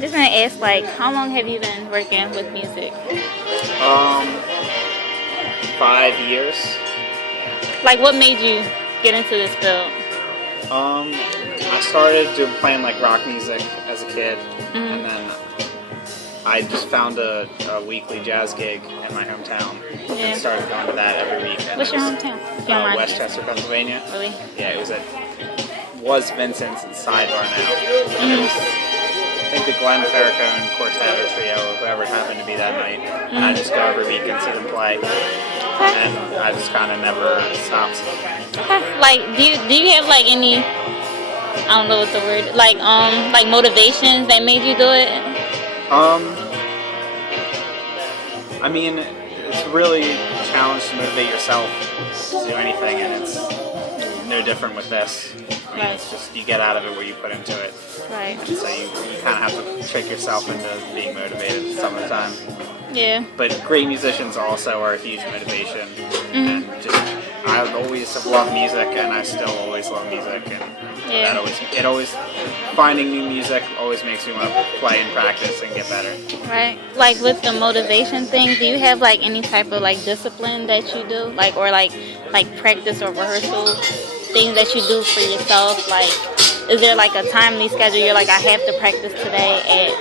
Just want to ask, like, how long have you been working with music? 5 years. Like, what made you get into this field? I started playing like rock music as a kid, and then I just found a weekly jazz gig in my hometown. Yeah. And started going to that every week. What's your hometown? Westchester, Pennsylvania. Really? Yeah, it was Vincent's and Sidebar now. And it was, I think, the Glenn Farrakhan quartet or trio or whoever it happened to be that night. And I just go every week and see them play. And I just kind of never stopped. Okay. Like, do you have like any, I don't know what the word, like motivations that made you do it? I mean, it's really a challenge to motivate yourself to do anything, and it's no different with this. I mean, it's just you get out of it what you put into it. Right. And so you kind of have to trick yourself into being motivated some of the time. Yeah. But great musicians also are a huge motivation. And just, I always have loved music, and I still always love music. And finding new music always makes me want to play and practice and get better. Right. Like with the motivation thing, do you have like any type of like discipline that you do? Like, or like practice or rehearsal things that you do for yourself? Like, is there like a timely schedule? You're like, I have to practice today at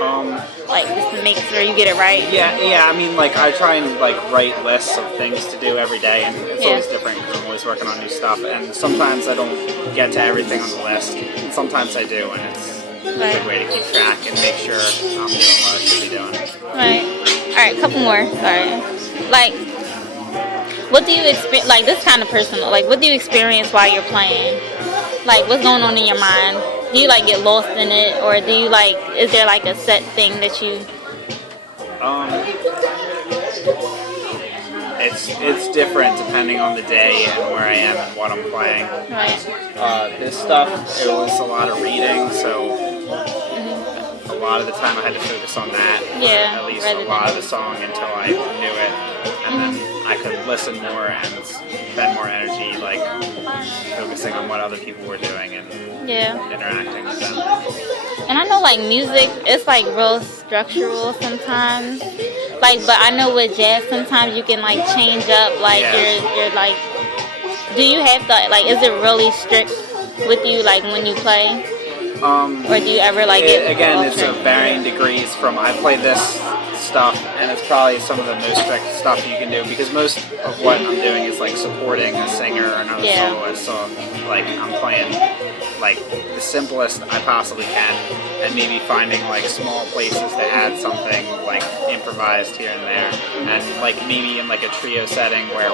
like just to make sure you get it right. Yeah. I mean, like I try and like write lists of things to do every day, and it's always different because I'm always working on new stuff. And sometimes I don't get to everything on the list, and sometimes I do, and it's a good way to keep track and make sure I'm doing what I should be doing. Right. All right. Couple more. Sorry. Like, what do you experience? Like, this kind of personal. Like, what do you experience while you're playing? Like, what's going on in your mind? Do you like get lost in it, or do you like? Is there like a set thing that you? It's different depending on the day and where I am and what I'm playing. Right. This stuff, it was a lot of reading, so a lot of the time I had to focus on that. Yeah. At least a lot of the song until I knew it, and then I could listen more and spend more energy, like focusing on what other people were doing and interacting with them. And I know like music, it's like real structural sometimes. Like, but I know with jazz sometimes you can like change up. Like you're like, do you have to like? Is it really strict with you like when you play? Or do you ever like get again? It's of varying degrees. From I play this stuff, and it's probably some of the most strict stuff you can do because most of what I'm doing is like supporting a singer or another soloist. So like I'm playing like the simplest I possibly can, and maybe finding like small places to add something like improvised here and there, and like maybe in like a trio setting where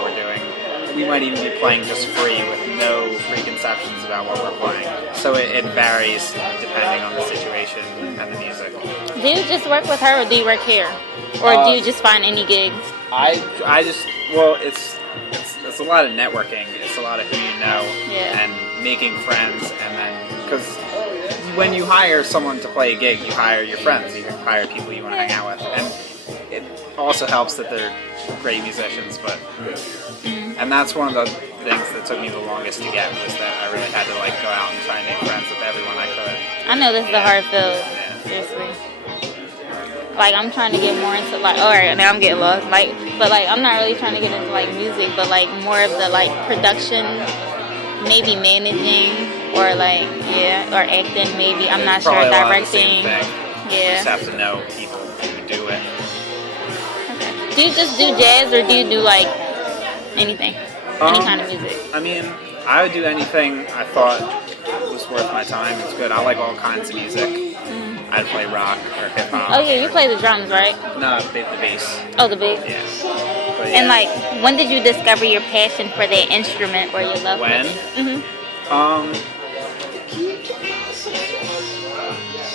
we might even be playing just free with no preconceptions about what we're playing. So it varies depending on the situation and the music. Do you just work with her, or do you work here, or do you just find any gigs? It's a lot of networking. It's a lot of who you know and making friends, and then because when you hire someone to play a gig, you hire your friends, you hire people you want to hang out with, and it also helps that they're great musicians. But and that's one of the things that took me the longest to get was that I really had to like go out and try and make friends with everyone I could. I know this is a hard field, seriously. Like I'm trying to get more into like, alright, now I'm getting lost. Like, but like I'm not really trying to get into like music, but like more of the like production, maybe managing or like or acting maybe. I'm not sure, directing. You just have to know people who do it. Okay. Do you just do jazz or do you do like anything? Any kind of music? I mean, I would do anything I thought was worth my time. It's good. I like all kinds of music. I'd play rock or hip hop. Oh yeah, you play the drums, right? No, the bass. Oh, the bass. Yeah. But, and like, when did you discover your passion for that instrument or your love? When?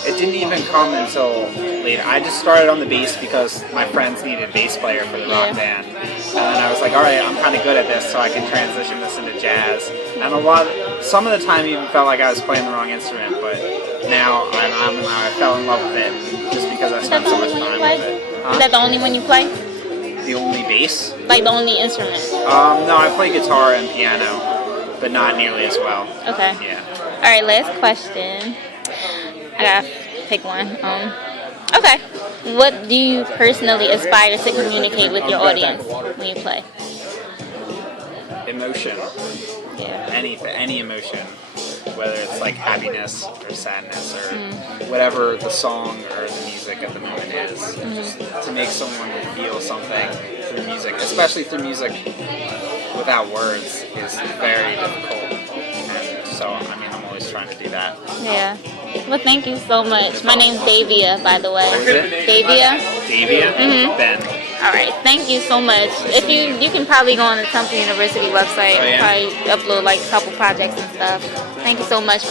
It didn't even come until later. I just started on the bass because my friends needed a bass player for the rock band. And then I was like, alright, I'm kind of good at this, so I can transition this into jazz. And some of the time even felt like I was playing the wrong instrument, but now I fell in love with it just because I spent so much time with it. Is that the only one you play? The only bass? Like the only instrument? No, I play guitar and piano, but not nearly as well. Okay. Yeah. Alright, last question. I got pick one. Okay. What do you personally aspire to communicate with your audience when you play? Emotion. Yeah. Any emotion, whether it's like happiness or sadness or whatever the song or the music at the moment is, just to make someone feel something through music, especially through music without words, is very difficult. And so, I mean, I'm always trying to do that. Yeah. Well, thank you so much. My name's Davia, by the way. What was it? Davia? Davia? Ben. All right. Thank you so much. If you can probably go on the Temple University website, Oh, yeah. probably upload like a couple projects and stuff. Thank you so much.